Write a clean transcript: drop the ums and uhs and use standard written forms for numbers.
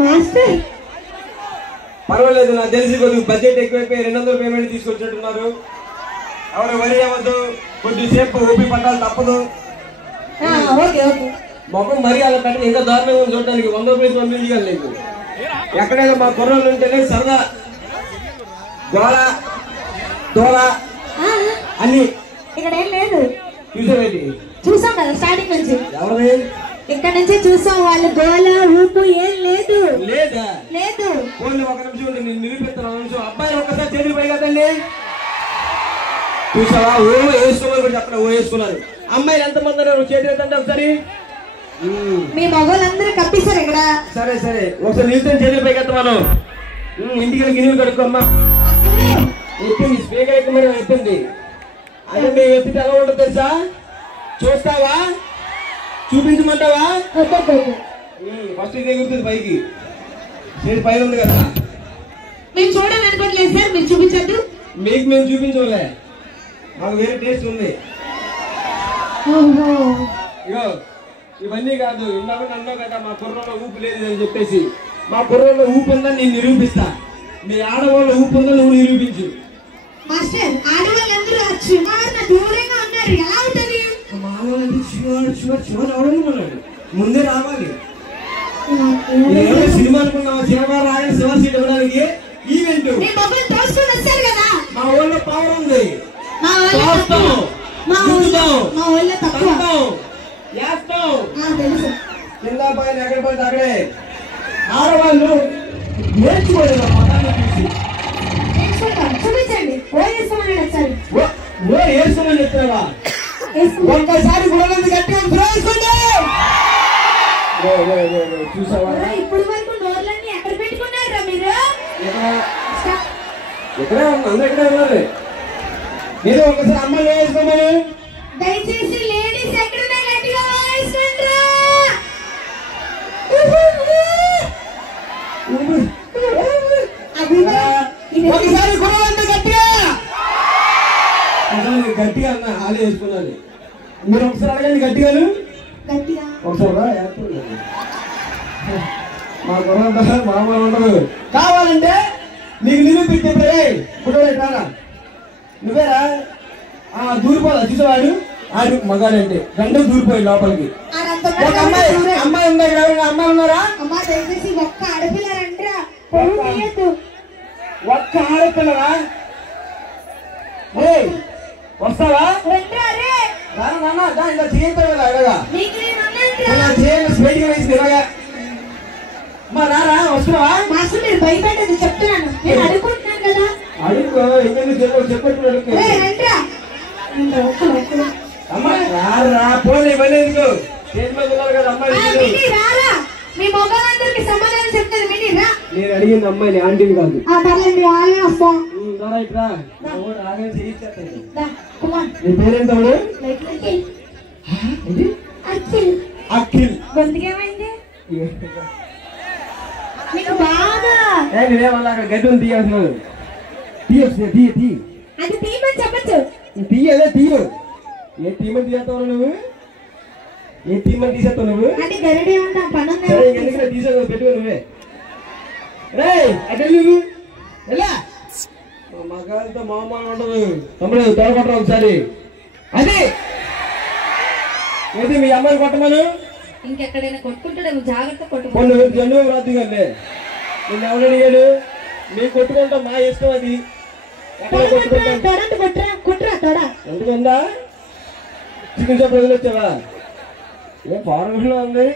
Master పర్వాలేదు, నాకు తెలిసి కొద్దిగా బడ్జెట్ ఎక్కువైపోయి 200 పేమెంట్ తీసుకొచ్చినట్టున్నారు. ఎవరు వరి అవ్వద్దు, కొద్దిసేపు ఊపి పట్టాలి తప్పదు. మొఖం మరీ అలా పెట్టి ఇంకా దారుణంగా చూడడానికి 100 రూపాయలు పంపించాలి. నీకు ఎక్కడైనా మా కుర్రోళ్ళు ఉంటేనే సరదా గోళ దోళ అన్ని ఇక్కడ ఏం లేదు. చూసావేంటి? చూసాం కదా స్టార్టింగ్ నుంచి. ఎవరి ఇక్కడ నుంచి చూసాం. వాళ్ళ గోళ ఊపు ఏం లేదు. లేదా లేదు. ఫోన్లు ఒక నిమిషం ఉంటే నేను నిరూపిస్తాను. నిమిషం అబ్బాయిలు ఒక్కసారి చేతులు పై కదండి. చూసావా? ఓ వేసుకోమని కూడా చెప్పలేదు. ఓ వేసుకున్నారు. అమ్మాయిలు ఎంతమంది ఉన్నారు? చేతులు ఎత్తండి ఒకసారి. మీ మగవాళ్ళందరూ కప్పిస్తారు ఇక్కడ. సరే సరే, ఒకసారి నిల్చొని చేతులు పైకి ఎత్తమాను. ఇంటికి గిన్నెలు కడుక్కోమ్మా. ఎత్తింది స్పీకర్ ఎక్కువ మరి ఎత్తింది. అదే మేము ఎత్తితే ఎలా ఉంటుంది తెలుసా? చూస్తావా? చూపించమంటావా? ఫస్ట్ ఇదే గుర్తుంది పైకి. చేతి పైన ఉంది కదా. మేము చూడాలని అనుకోవట్లేదు సార్, మీరు చూపించద్దు. మీకు మేము చూపించలే, మాకు వేరే టేస్ట్ ఉంది. ఇగో ఇవన్నీ కాదు. ఇందాక అన్నావు కదా మా కుర్రలో ఊపు లేదు అని చెప్పేసి. మా కుర్రలో ఊపు ఉందని నేను నిరూపిస్తా. మీ ఆడవాళ్ళ ఊపు ఉందని నువ్వు నిరూపించు. మాస్టర్ ఆడవాళ్ళందరూ దూరంగా ఉన్నారు, ఎలా ఉంటుంది? ముందే రావాలి. సినిమా అనుకున్నావా? సినిమా రాయని సినిమా సీట్ ఇవ్వడానికి ఈవెంట్. మా ఊళ్ళో పవర్ ఉంది. కింద పైన ఎక్కడ పడితే అక్కడే. ఆడవాళ్ళు నేర్చుకోలేదు చూపించండి. వేసుకోమని చెప్తావా? ఒక్కసారి గట్టిగా చూసావా? ఇప్పుడు వరకు నోర్లన్నీ ఎక్కడ పెట్టుకున్నారా మీరు? ఎక్కడే అందరూ ఎక్కడే ఉన్నారు. మీరు ఒకసారి అమ్మాయిలు వేసుకోమని. దయచేసి లేడీస్ ఎక్కడున్నా గట్టిగా వేసుకుంటారా? ఒకసారి గట్టిగా గట్టిగా అన్న హాలి వేసుకున్నది. మీరు ఒకసారి అడగండి గట్టిగాను. ఒకసారి మా గొడవ మామూలు ఉండదు. కావాలంటే నీకు నిరూపించే ఇప్పుడు రారా నువ్వేరా దూరిపోదా? చూసేవాడు ఆడు మగాడంటే రెండు దూరిపోయి లోపలికి. ఒక అమ్మాయి ఉందా? అమ్మాయి ఉన్నారా? ఒక్క ఆడపిల్లరా? ఒక్క ఆడపిల్లరా? వస్తావా? ఇంకా చేయగా మా రారా వస్తున్నావా? మాస్టర్ మీరు భయపెట్టదు చెప్తున్నాను, నేను అడుగుతున్నాను కదా. అడుగుకో, ఇంకెందుకు చెప్పట్టు అమ్మాయి రారా. పోనీ ఇవన్నీ ఎందుకు? చేతి మీద ఉన్నారు కదా అమ్మాయి. రారా, మీ మొబైల్ సమాధానం చెప్తాను. నేను అడిగింది అమ్మాయిని, ఆంటీని కాదు. నీ పేరేంత? అఖిల్. గొంతుకేమైంది మీకు బాగా? నేనేమన్నా అక్కడ గడ్డి ఉంది తీయాల్సినాడు. అది తీయమని చెప్పచ్చు. తీయదే తీయు. ఏ తీయమని తీసేస్తావు నువ్వు? ఏ తీయమని తీసేస్తావు నువ్వు? అంటే గరిడి ఉంటాం పని తీసే పెట్టుకో నువ్వే. రే అక్కడ నువ్వు ఎలా మగాళ్ళతో మామూలు ఉండదు. తమ్ముడు తోడగొట్టరా ఒకసారి. అది అయితే మీ అమ్మాయిని కొట్టమను. ఇంకెక్కడైనా కొట్టుకుంటాడు, జాగ్రత్త కొట్టుకో. జన్మ రాదు కానీ నేను ఎవరు అడిగాడు? మేము కొట్టుకుంటాం, మా ఇష్టం అది. ఎందుకుందా? చికెన్ షాప్ వదిలి వచ్చావా? ఏం ఫారెన్ ఉంది.